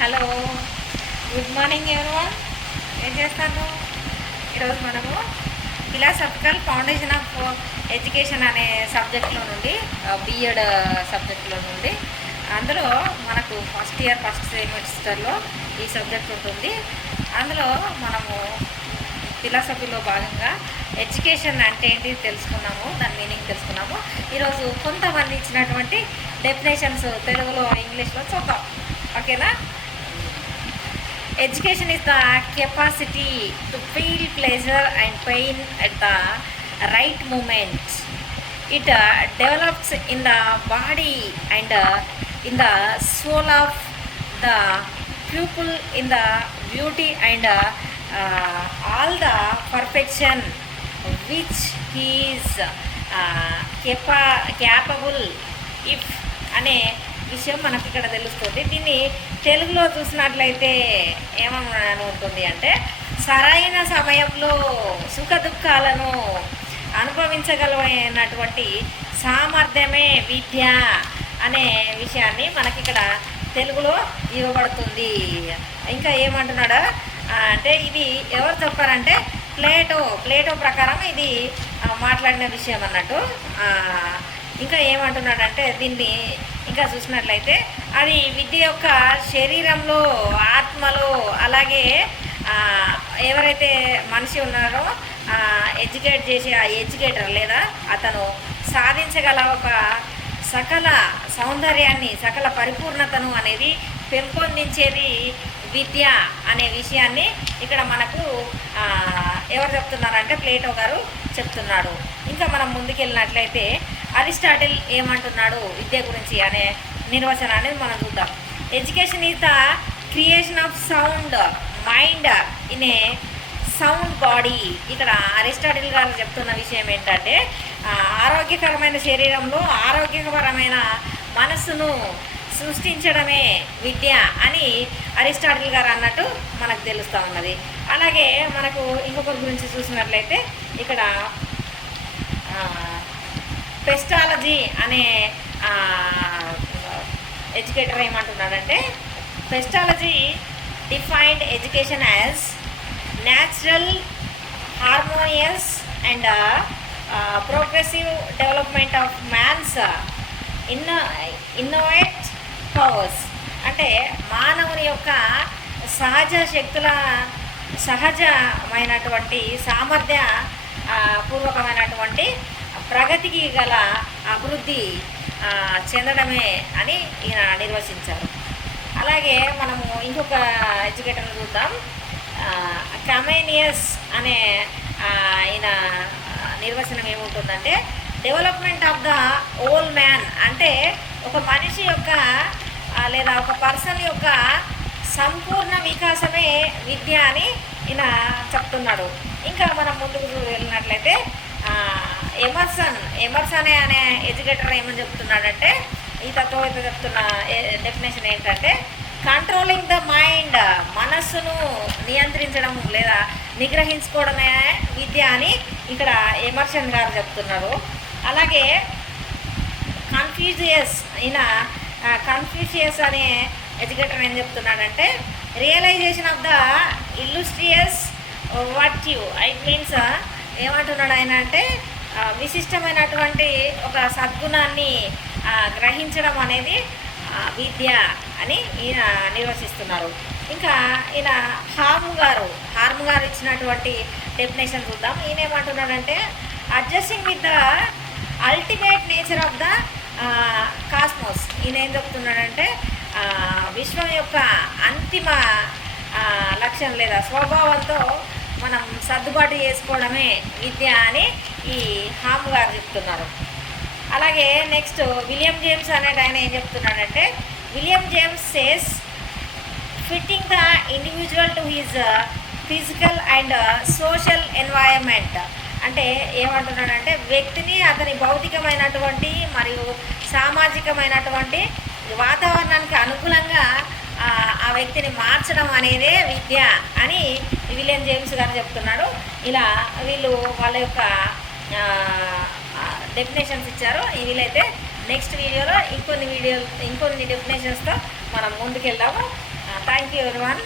Hello, good morning everyone. ఏం చేస్తాను? ఈరోజు మనము ఫిలాసఫికల్ ఫౌండేషన్ ఆఫ్ ఎడ్యుకేషన్ అనే సబ్జెక్ట్లో నుండి బిఎడ్ సబ్జెక్ట్లో నుండి అందులో మనకు ఫస్ట్ ఇయర్ ఫస్ట్ సెమిస్టర్లో ఈ సబ్జెక్ట్ ఉంటుంది. అందులో మనము ఫిలాసఫీలో భాగంగా ఎడ్యుకేషన్ అంటే ఏంటి తెలుసుకున్నాము, దాని మీనింగ్ తెలుసుకున్నాము. ఈరోజు కొంతమంది ఇచ్చినటువంటి డెఫినేషన్స్ తెలుగులో ఇంగ్లీష్లో చూద్దాం, ఓకేనా? Education is the capacity to feel pleasure and pain at the right moment. It develops in the body and in the soul of the pupil, in the beauty and all the perfection which he is capable if అనే విషయం మనకి ఇక్కడ తెలుస్తుంది. దీన్ని తెలుగులో చూసినట్లయితే ఏమని ఉంటుంది అంటే, సరైన సమయంలో సుఖ దుఃఖాలను అనుభవించగలమైనటువంటి సామర్థ్యమే విద్య అనే విషయాన్ని మనకి ఇక్కడ తెలుగులో ఇవ్వబడుతుంది. ఇంకా ఏమంటున్నాడు అంటే, ఇది ఎవరు చెప్పారంటే ప్లేటో ప్రకారం ఇది మాట్లాడిన విషయం అన్నట్టు. ఇంకా ఏమంటున్నాడంటే, దీన్ని ఇంకా చూసినట్లయితే అది విద్య యొక్క శరీరంలో, ఆత్మలో, అలాగే ఎవరైతే మనిషి ఉన్నారో ఎడ్యుకేట్ చేసే ఆ ఎడ్యుకేటర్ లేదా అతను సాధించగల ఒక సకల సౌందర్యాన్ని, సకల పరిపూర్ణతను అనేది పెంపొందించేది విద్య అనే విషయాన్ని ఇక్కడ మనకు ఎవరు చెప్తున్నారంటే ప్లేటో గారు చెప్తున్నాడు. ఇంకా మనం ముందుకెళ్ళినట్లయితే అరిస్టాటిల్ ఏమంటున్నాడు విద్య గురించి అనే నిర్వచనాన్ని మనం చూద్దాం. Education is the creation of sound mind in a sound body. ఇక్కడ అరిస్టాటిల్ గారు చెప్తున్న విషయం ఏంటంటే, ఆరోగ్యకరమైన శరీరంలో ఆరోగ్యకరమైన మనస్సును సృష్టించడమే విద్య అని అరిస్టాటిల్ గారు అన్నట్టు మనకు తెలుస్తూ ఉన్నది. అలాగే మనకు ఇంకొకరి గురించి చూసినట్లయితే ఇక్కడ పెస్టాలజీ అనే ఎడ్యుకేటర్ ఏమంటున్నాడంటే, Pestalozzi defined education as natural, harmonious and progressive development of man's innovate powers. అంటే మానవుని యొక్క సహజ శక్తుల సహజమైనటువంటి సామర్థ్య పూర్వకమైనటువంటి ప్రగతికి గల అభివృద్ధి చెందడమే అని ఈయన నిర్వచించారు. అలాగే మనము ఇంకొక ఎడ్యుకేటర్ని చూద్దాం. కమేనియస్ అనే ఈయన నిర్వచనం ఏముంటుందంటే, development of the whole man. అంటే ఒక మనిషి యొక్క లేదా ఒక పర్సన్ యొక్క సంపూర్ణ వికాసమే విద్య అని ఈయన చెప్తున్నాడు. ఇంకా మనం ముందుకు వెళ్ళినట్లయితే ఎమర్సన్ అనే ఎడ్యుకేటర్ ఏమని చెప్తున్నాడంటే, ఈ తత్వవేత్త చెప్తున్న డెఫినేషన్ ఏంటంటే, కంట్రోలింగ్ ద మైండ్, మనస్సును నియంత్రించడం లేదా నిగ్రహించుకోవడమే విద్య అని ఇక్కడ ఎమర్సన్ గారు చెప్తున్నారు. అలాగే కన్ఫ్యూషియస్ అనే ఎడ్యుకేటర్ ఏం చెప్తున్నాడంటే, realization of the illustrious virtue. It means ఏమంటున్నాడు ఆయన అంటే, విశిష్టమైనటువంటి ఒక సద్గుణాన్ని గ్రహించడం అనేది విద్య అని ఈయన నిర్వచిస్తున్నారు. ఇంకా ఈయన హార్మ్ గారు ఇచ్చినటువంటి డెఫినేషన్ చూద్దాం. ఈయన ఏమంటున్నాడంటే, adjusting with the ultimate nature of the cosmos. ఈయన ఏం చెప్తున్నాడంటే, విశ్వం యొక్క అంతిమ లక్ష్యం లేదా స్వభావంతో మనం సర్దుబాటు చేసుకోవడమే విద్య అని ఈ హామ్ గారు చెప్తున్నారు. అలాగే నెక్స్ట్ విలియం జేమ్స్ అనేది ఆయన ఏం చెప్తున్నాడంటే, William James says fitting the individual to his physical and social environment. అంటే ఏమంటున్నాడంటే, వ్యక్తిని అతని భౌతికమైనటువంటి మరియు సామాజికమైనటువంటి వాతావరణానికి అనుకూలంగా ఆ వ్యక్తిని మార్చడం అనేదే విద్య అని విలియం జేమ్స్ గారు చెప్తున్నాడు. ఇలా వీళ్ళు వాళ్ళ యొక్క డెఫినేషన్స్ ఇచ్చారు. వీలైతే నెక్స్ట్ వీడియోలో ఇంకొన్ని డెఫినేషన్స్తో మనం ముందుకెళ్దాము. Thank thank you everyone.